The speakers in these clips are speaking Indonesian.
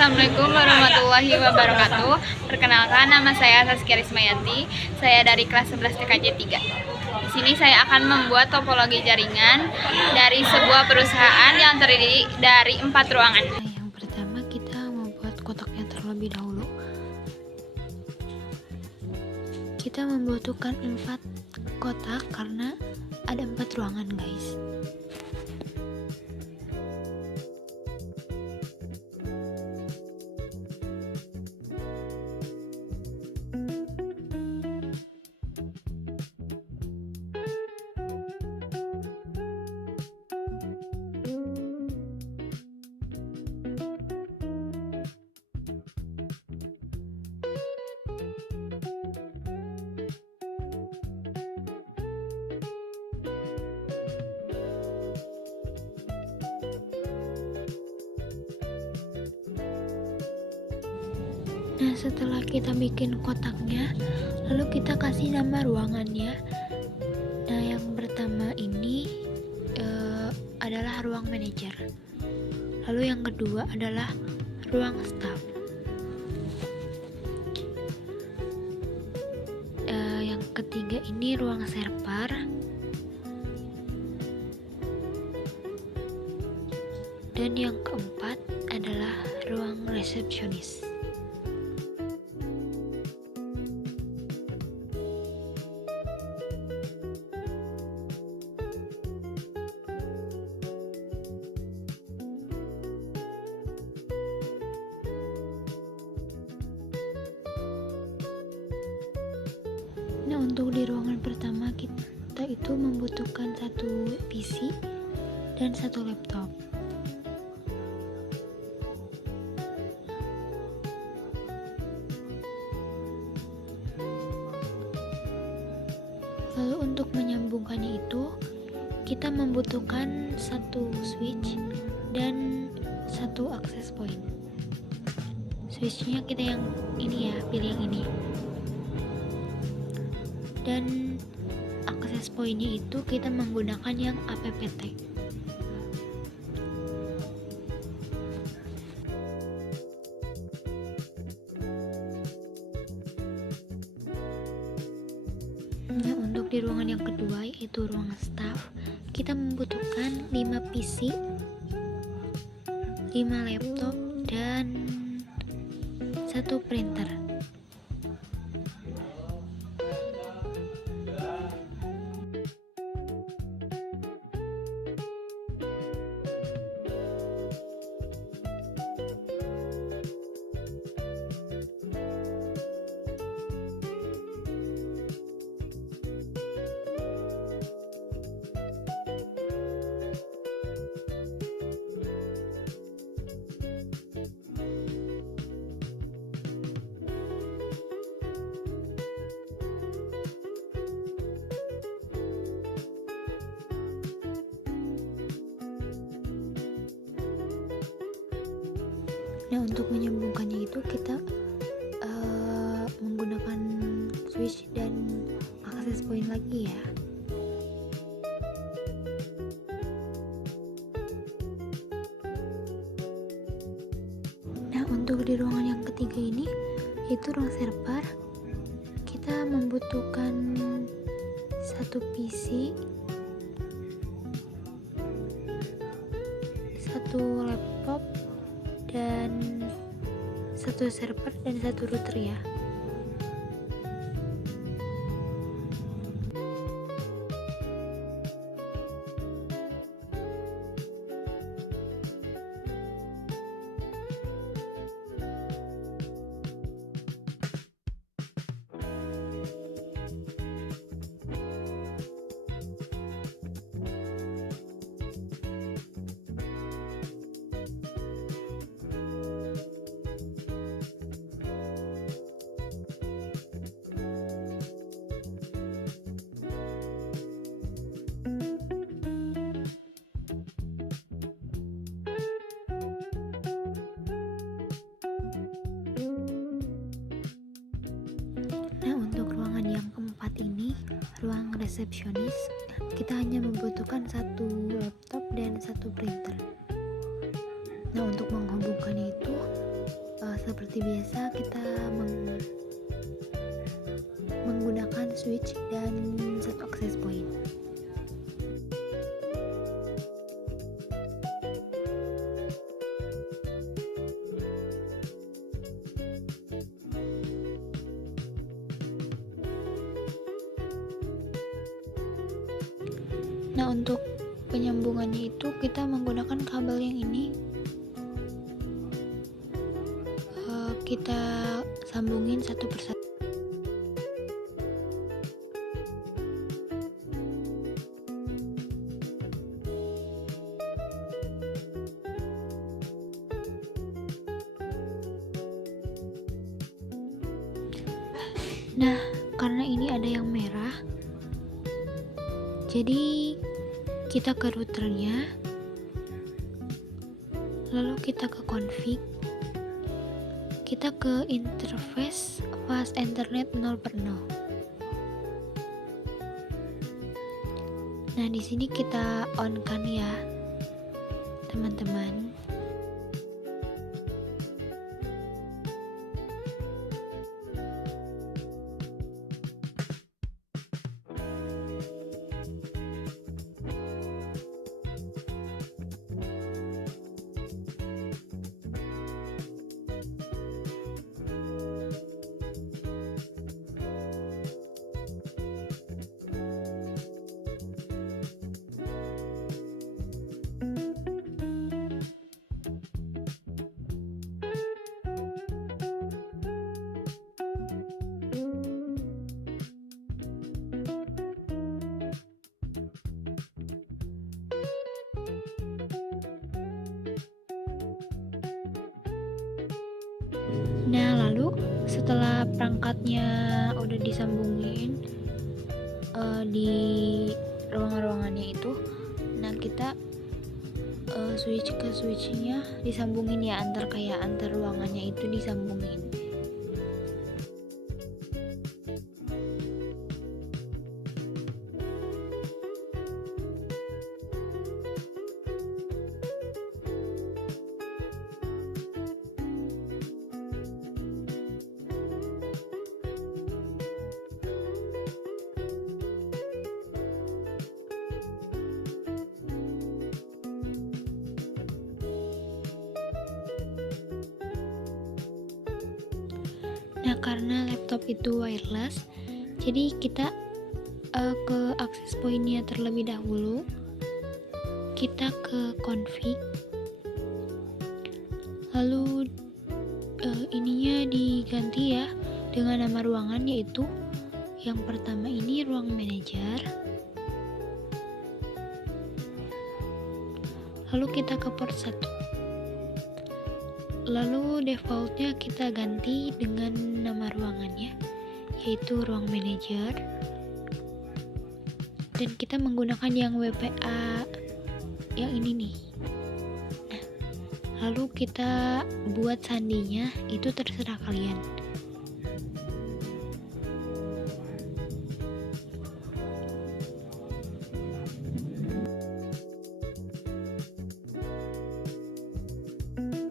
Assalamualaikum warahmatullahi wabarakatuh. Perkenalkan, nama saya Saskia Rismayanti. Saya dari kelas 11 TKJ 3. Di sini saya akan membuat topologi jaringan dari sebuah perusahaan yang terdiri dari 4 ruangan. Yang pertama, kita membuat kotaknya terlebih dahulu. Kita membutuhkan 4 kotak karena ada 4 ruangan, guys. Nah, setelah kita bikin kotaknya, lalu kita kasih nama ruangannya. Nah, yang pertama ini adalah ruang manajer. Lalu yang kedua adalah ruang staff. Yang ketiga ini ruang server. Dan yang keempat adalah ruang resepsionis. Nah, untuk di ruangan pertama kita itu membutuhkan 1 PC dan 1 laptop. Lalu untuk menyambungkannya itu kita membutuhkan 1 switch dan 1 access point. Switchnya kita yang ini ya, pilih yang ini. Dan akses poinnya itu kita menggunakan yang APPT. Nah, untuk di ruangan yang kedua yaitu ruang staff, kita membutuhkan 5 PC, 5 laptop, dan 1 printer. Nah, untuk menyambungkannya itu kita menggunakan switch dan access point lagi ya. Nah, untuk di ruangan yang ketiga ini yaitu ruang server, kita membutuhkan 1 PC, 1 laptop, dan 1 server dan 1 router ya. Nah, untuk ruangan yang keempat ini, ruang resepsionis, kita hanya membutuhkan 1 laptop dan 1 printer. Nah, untuk menghubungkannya itu seperti biasa kita menggunakan switch dan satu access point. Nah, untuk penyambungannya itu kita menggunakan kabel yang ini. Kita sambungin satu persatu. Nah, karena ini ada yang merah, jadi kita ke routernya, lalu kita ke config, kita ke interface fast internet 0/0. Nah, di sini kita on kan ya, teman-teman. Nah, lalu setelah perangkatnya udah disambungin di ruangan-ruangannya itu, nah kita switch ke switchnya disambungin ya, antar ruangannya itu disambungin. Nah, karena laptop itu wireless, jadi kita ke access point-nya terlebih dahulu. Kita ke config, lalu ininya diganti ya dengan nama ruangan, yaitu yang pertama ini ruang manager. Lalu kita ke port 1. Lalu defaultnya kita ganti dengan nama ruangannya, yaitu ruang manager. Dan kita menggunakan yang WPA yang ini nih. Nah, lalu kita buat sandinya, itu terserah kalian.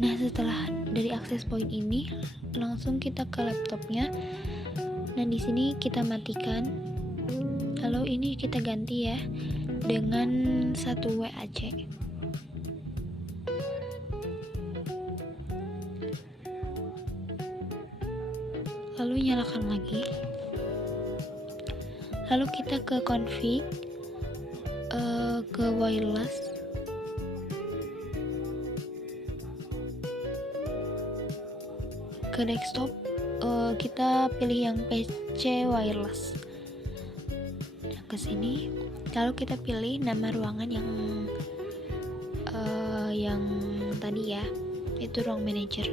Nah, setelah dari access point ini, langsung kita ke laptopnya. Nah, di sini kita matikan. Lalu ini kita ganti ya dengan 1 WAC. Lalu nyalakan lagi. Lalu kita ke config, ke wireless. Ke desktop, kita pilih yang PC wireless. Nah, ke sini, lalu kita pilih nama ruangan yang tadi ya, itu ruang manager.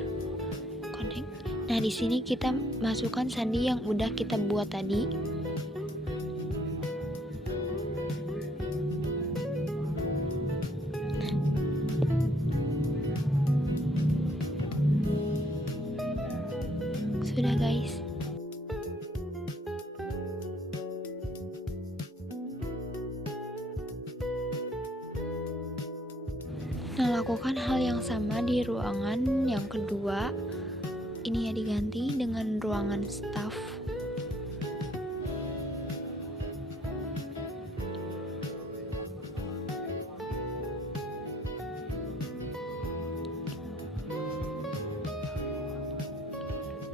Connect. Nah, di sini kita masukkan sandi yang udah kita buat tadi. Sudah guys. Nah, lakukan hal yang sama di ruangan yang kedua, ini ya diganti dengan ruangan staff.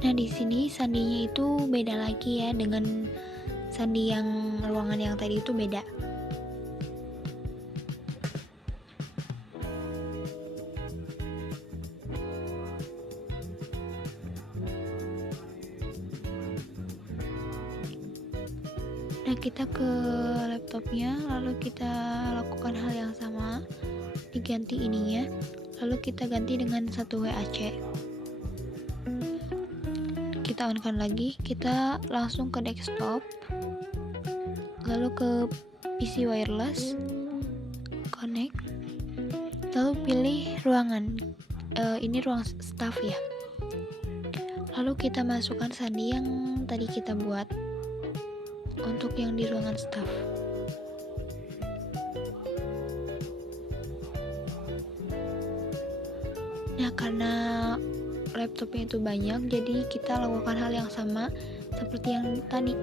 Nah, di sini sandinya itu beda lagi ya, dengan sandi yang ruangan yang tadi itu beda. Nah, kita ke laptopnya, lalu kita lakukan hal yang sama, diganti ininya, lalu kita ganti dengan satu WAC. Kita on-kan lagi, kita langsung ke desktop, lalu ke PC wireless, connect, lalu pilih ruangan. Ini ruang staff ya. Lalu kita masukkan sandi yang tadi kita buat untuk yang di ruangan staff. Nah, karena laptopnya itu banyak, jadi kita lakukan hal yang sama seperti yang tadi.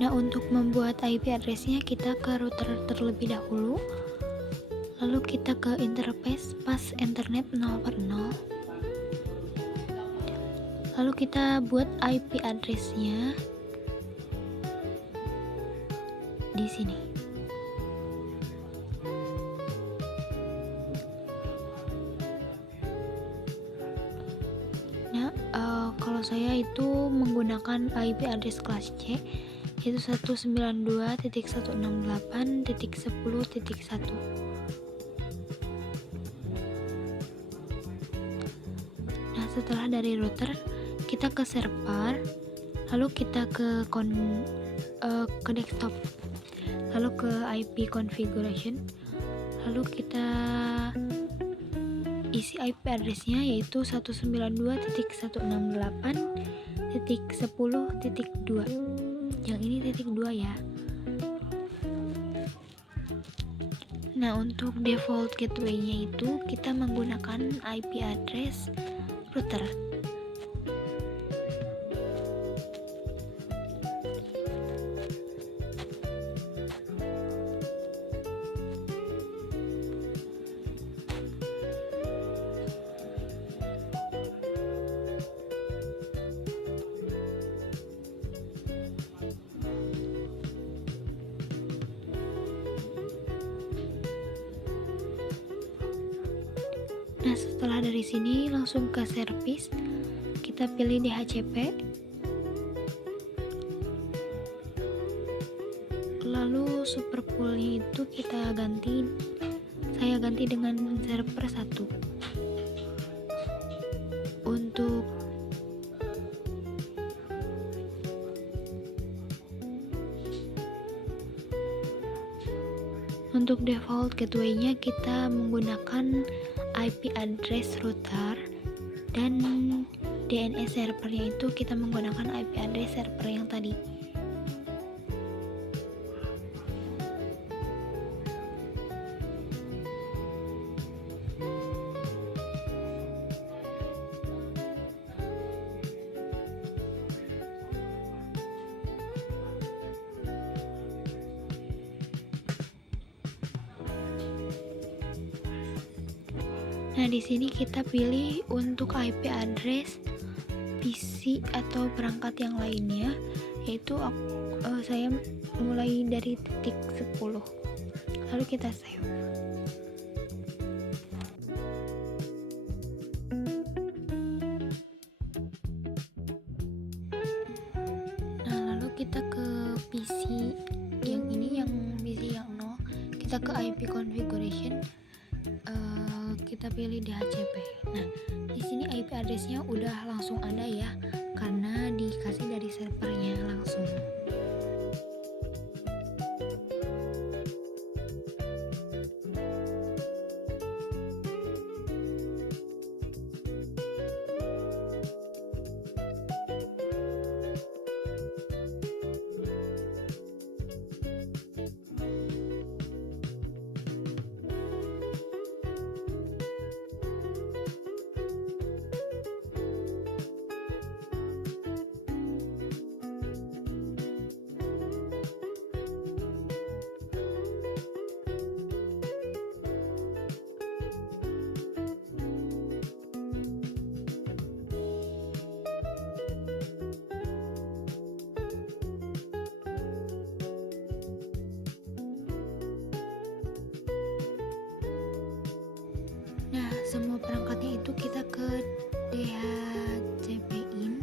Nah, untuk membuat IP address-nya kita ke router terlebih dahulu. Lalu kita ke interface pas internet 0/0. Lalu kita buat IP address-nya di sini. Nah, kalau saya itu menggunakan IP address kelas C, yaitu 192.168.10.1. Nah, setelah dari router, kita ke server, lalu kita ke desktop, lalu ke IP configuration, lalu kita isi IP address-nya yaitu 192.168.10.2. Yang ini titik 2 ya. Nah, untuk default gateway-nya itu kita menggunakan IP address router. Nah, setelah dari sini langsung ke service, kita pilih DHCP, lalu superpoolnya itu kita ganti, saya ganti dengan server 1. Untuk default gateway-nya kita menggunakan IP address router, dan DNS servernya itu kita menggunakan IP address server yang tadi. Nah, di sini kita pilih untuk IP address PC atau perangkat yang lainnya, yaitu saya mulai dari titik 10. Lalu kita save. Nah, lalu kita ke PC yang ini, yang PC yang 0. Kita ke IP configuration. Kita pilih DHCP. Nah, di sini IP address-nya udah langsung ada ya, karena dikasih dari servernya langsung. Nah, semua perangkatnya itu kita ke DHCP-in,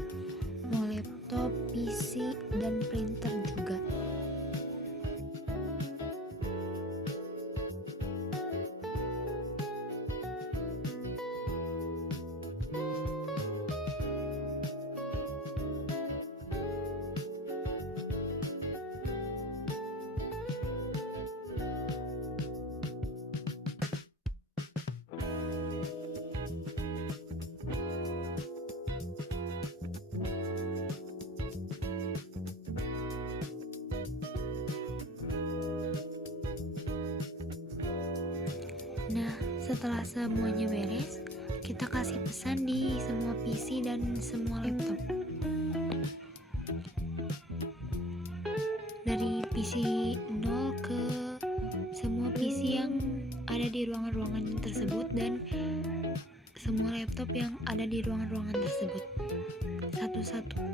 mau laptop, PC, dan printer juga. Nah, setelah semuanya beres, kita kasih pesan di semua PC dan semua laptop. Dari PC 0 ke semua PC yang ada di ruangan-ruangan tersebut, dan semua laptop yang ada di ruangan-ruangan tersebut. Satu-satu.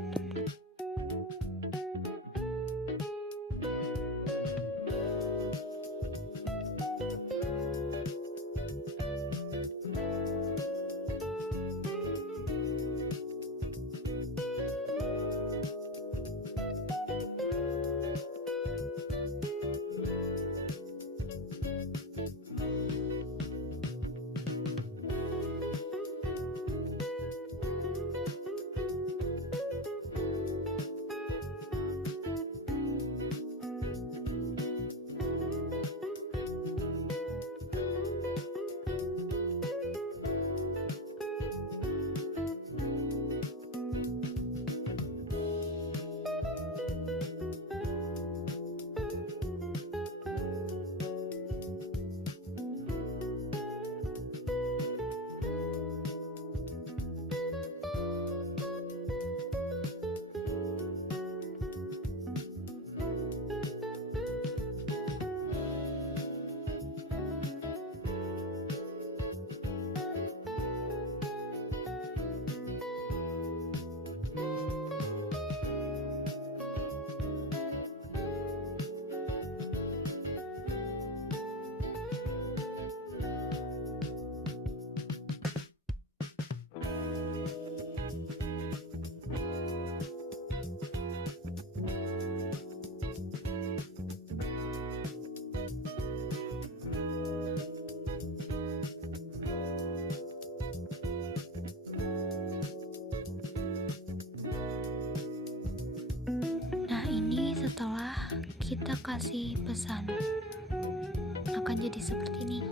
kita kasih pesan akan jadi seperti ini.